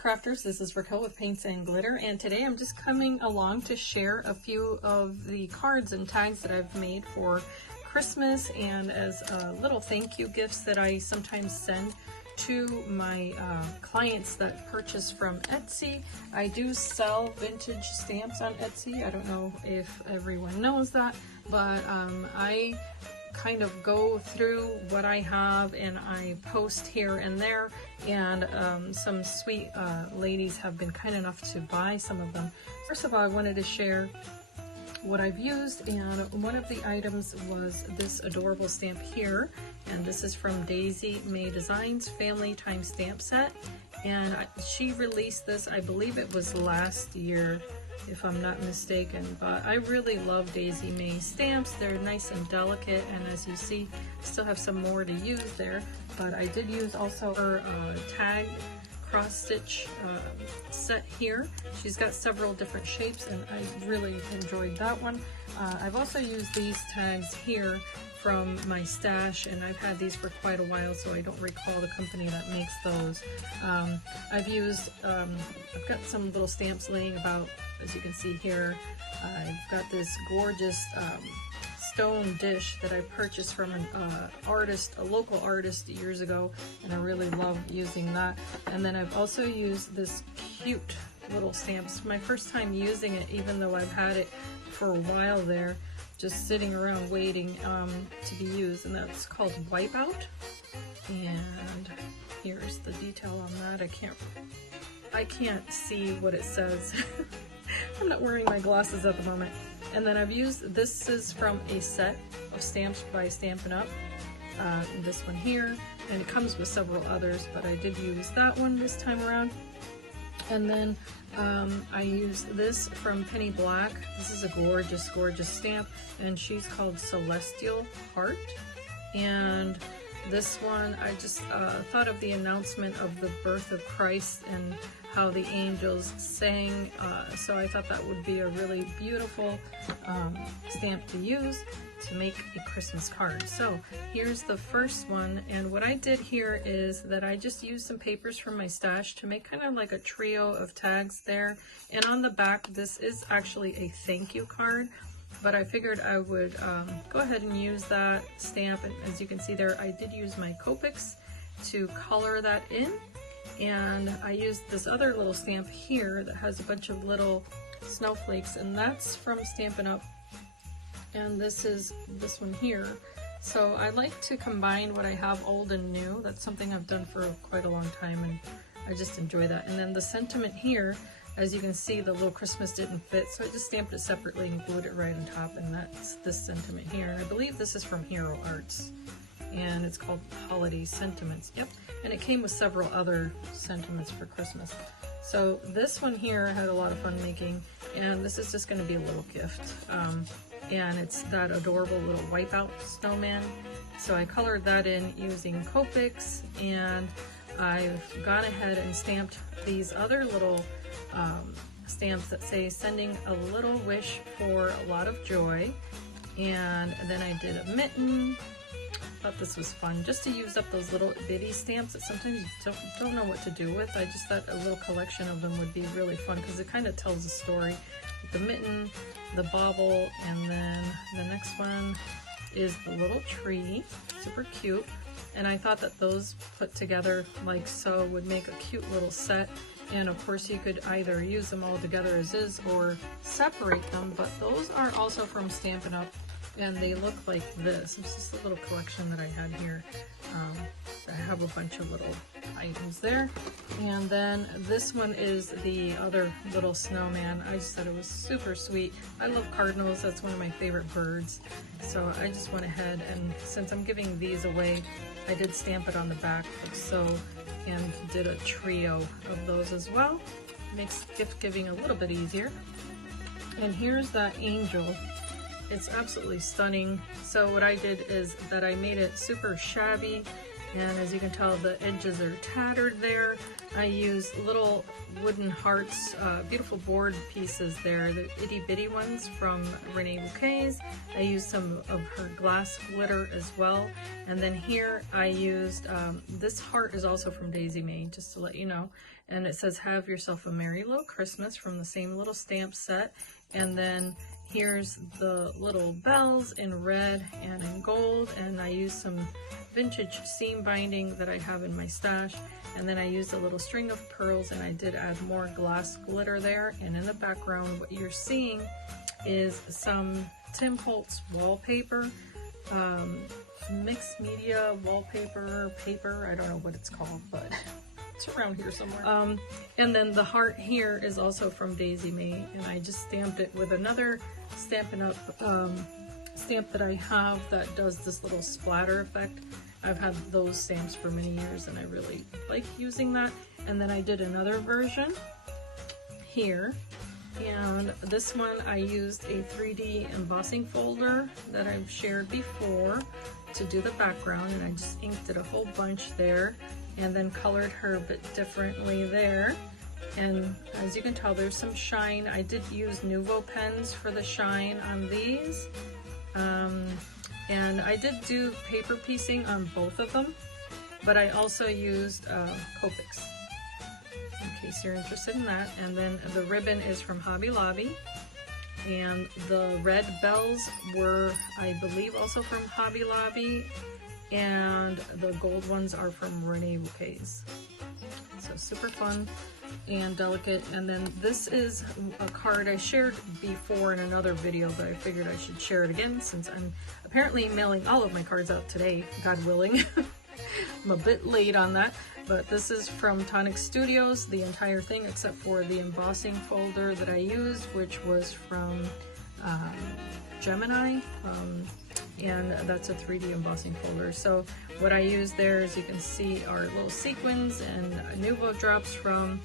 crafters, this is Raquel with Paints and Glitter, and today I'm just coming along to share a few of the cards and tags that I've made for Christmas and as little thank you gifts that I sometimes send to my clients that purchase from Etsy. I do sell vintage stamps on Etsy. I don't know if everyone knows that, but I kind of go through what I have and I post here and there, and some sweet ladies have been kind enough to buy some of them. First of all, I wanted to share what I've used, and one of the items was this adorable stamp here, and this is from Daisy May Designs Family Time Stamp Set, and she released this, I believe it was last year if I'm not mistaken, but I really love Daisy May stamps. They're nice and delicate, and as you see, I still have some more to use there, but I did use also her tag cross stitch set here. She's got several different shapes and I really enjoyed that one. I've also used these tags here from my stash, and I've had these for quite a while, so I don't recall the company that makes those. I've got some little stamps laying about, as you can see here. I've got this gorgeous stone dish that I purchased from a local artist years ago, and I really love using that. And then I've also used this cute little stamp. It's my first time using it, even though I've had it for a while there, just sitting around waiting to be used, and that's called Wipeout. And here's the detail on that. I can't see what it says. I'm not wearing my glasses at the moment. And then I've used, this is from a set of stamps by Stampin' Up. This one here, and it comes with several others, but I did use that one this time around. And then I used this from Penny Black. This is a gorgeous, gorgeous stamp, and she's called Celestial Heart. And this one, I just thought of the announcement of the birth of Christ and how the angels sang, so I thought that would be a really beautiful stamp to use to make a Christmas card. So here's the first one, and what I did here is that I just used some papers from my stash to make kind of like a trio of tags there, and on the back this is actually a thank you card, but I figured I would go ahead and use that stamp, and as you can see there, I did use my Copics to color that in, and I used this other little stamp here that has a bunch of little snowflakes, and that's from Stampin' Up, and this is this one here. So I like to combine what I have old and new. That's something I've done for quite a long time, and I just enjoy that. And then the sentiment here, as you can see, the little Christmas didn't fit, so I just stamped it separately and glued it right on top, and that's this sentiment here. And I believe this is from Hero Arts, and it's called Holiday Sentiments. Yep, and it came with several other sentiments for Christmas. So this one here I had a lot of fun making, and this is just going to be a little gift. And it's that adorable little Wipeout snowman. So I colored that in using Copics, and I've gone ahead and stamped these other little stamps that say sending a little wish for a lot of joy. And then I did a mitten. Thought this was fun just to use up those little bitty stamps that sometimes you don't know what to do with. I just thought a little collection of them would be really fun because it kind of tells a story. The mitten, the bauble, and then the next one is the little tree, super cute. And I thought that those put together like so would make a cute little set. And of course you could either use them all together as is or separate them, but those are also from Stampin' Up, and they look like this. It's just a little collection that I had here. I have a bunch of little items there. And then this one is the other little snowman. I just thought it was super sweet. I love cardinals, that's one of my favorite birds. So I just went ahead, and since I'm giving these away, I did stamp it on the back like so, and did a trio of those as well. Makes gift giving a little bit easier. And here's that angel. It's absolutely stunning. So what I did is that I made it super shabby, and as you can tell, the edges are tattered there. I used little wooden hearts, beautiful board pieces there, the itty bitty ones from Renee Bouquets. I used some of her glass glitter as well. And then here I used, this heart is also from Daisy May, just to let you know. and it says "Have yourself a merry little Christmas" from the same little stamp set. And then here's the little bells in red and in gold, and I used some vintage seam binding that I have in my stash, and then I used a little string of pearls, and I did add more glass glitter there. And in the background, what you're seeing is some Tim Holtz wallpaper, mixed media wallpaper paper. I don't know what it's called, but it's around here somewhere. And then the heart here is also from Daisy May, and I just stamped it with another Stampin' Up stamp that I have that does this little splatter effect. I've had those stamps for many years and I really like using that. And then I did another version here, and this one I used a 3D embossing folder that I've shared before to do the background, and I just inked it a whole bunch there and then colored her a bit differently there. And as you can tell, there's some shine. I did use Nuvo pens for the shine on these. And I did do paper piecing on both of them, but I also used Copics, in case you're interested in that. And then the ribbon is from Hobby Lobby, and the red bells were, I believe, also from Hobby Lobby, and the gold ones are from Renee Bouquets. So super fun and delicate. And then this is a card I shared before in another video, but I figured I should share it again since I'm apparently mailing all of my cards out today, God willing. I'm a bit late on that, but this is from Tonic Studios, the entire thing except for the embossing folder that I used, which was from Gemini, and that's a 3D embossing folder. So what I used there, as you can see, are little sequins and Nuvo drops from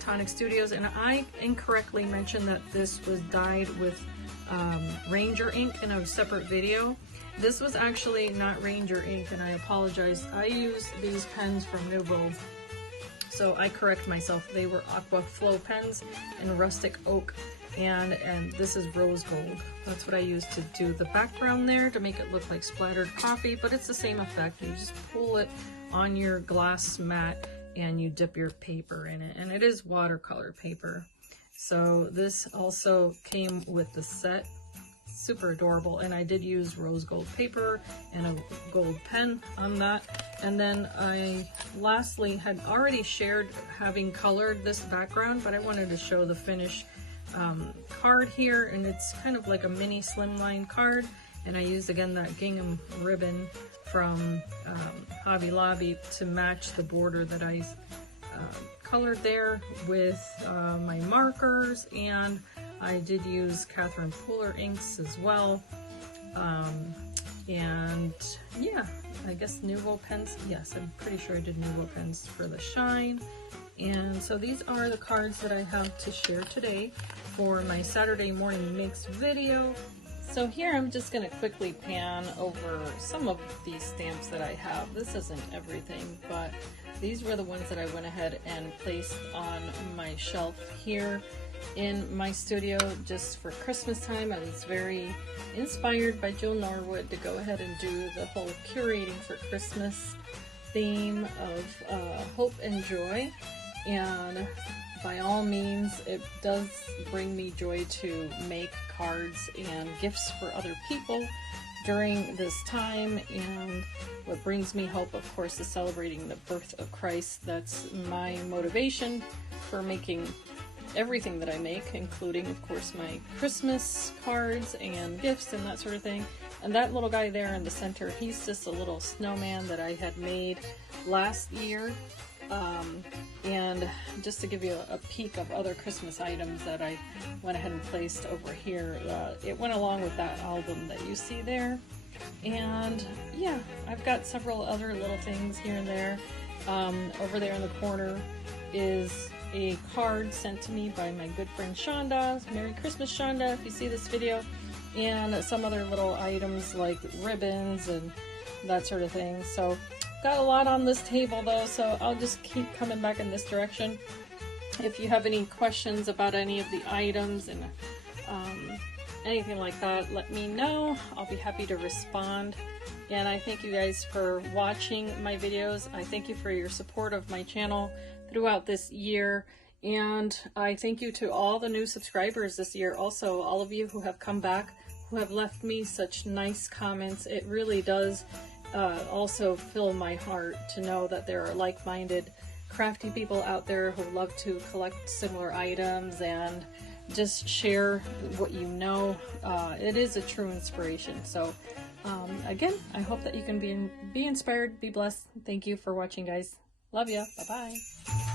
Tonic Studios, and I incorrectly mentioned that this was dyed with Ranger ink in a separate video. This was actually not Ranger ink, and I apologize. I used these pens from Nuvo, so I correct myself. They were Aqua Flow pens in rustic oak, and this is rose gold. That's what I used to do the background there to make it look like splattered coffee, but it's the same effect. You just pull it on your glass mat and you dip your paper in it, and it is watercolor paper. So this also came with the set. Super adorable, and I did use rose gold paper and a gold pen on that. And then I lastly had already shared having colored this background, but I wanted to show the finished card here, and it's kind of like a mini slimline card, and I used again that gingham ribbon from Hobby Lobby to match the border that I colored there with my markers, and I did use Catherine Pooler inks as well. And yeah, I guess Nuvo pens. Yes, I'm pretty sure I did Nuvo pens for the shine. And so these are the cards that I have to share today for my Saturday morning makes video. So here I'm just going to quickly pan over some of these stamps that I have. This isn't everything, but these were the ones that I went ahead and placed on my shelf here in my studio just for Christmas time. I was very inspired by Jill Norwood to go ahead and do the whole curating for Christmas theme of hope and joy, and by all means it does bring me joy to make cards and gifts for other people during this time. And what brings me hope, of course, is celebrating the birth of Christ. That's my motivation for making everything that I make, including, of course, my Christmas cards and gifts and that sort of thing. And that little guy there in the center, he's just a little snowman that I had made last year. And just to give you a peek of other Christmas items that I went ahead and placed over here, it went along with that album that you see there. And yeah, I've got several other little things here and there. Over there in the corner is a card sent to me by my good friend Shonda. Merry Christmas, Shonda, if you see this video. And some other little items like ribbons and that sort of thing. So got a lot on this table though, so I'll just keep coming back in this direction. If you have any questions about any of the items and anything like that, let me know. I'll be happy to respond. And I thank you guys for watching my videos. I thank you for your support of my channel. throughout this year. And I thank you to all the new subscribers this year. Also, all of you who have come back, who have left me such nice comments. It really does also fill my heart to know that there are like-minded crafty people out there who love to collect similar items and just share what you know. It is a true inspiration. So again, I hope that you can be inspired, be blessed. Thank you for watching, guys. Love ya. Bye-bye.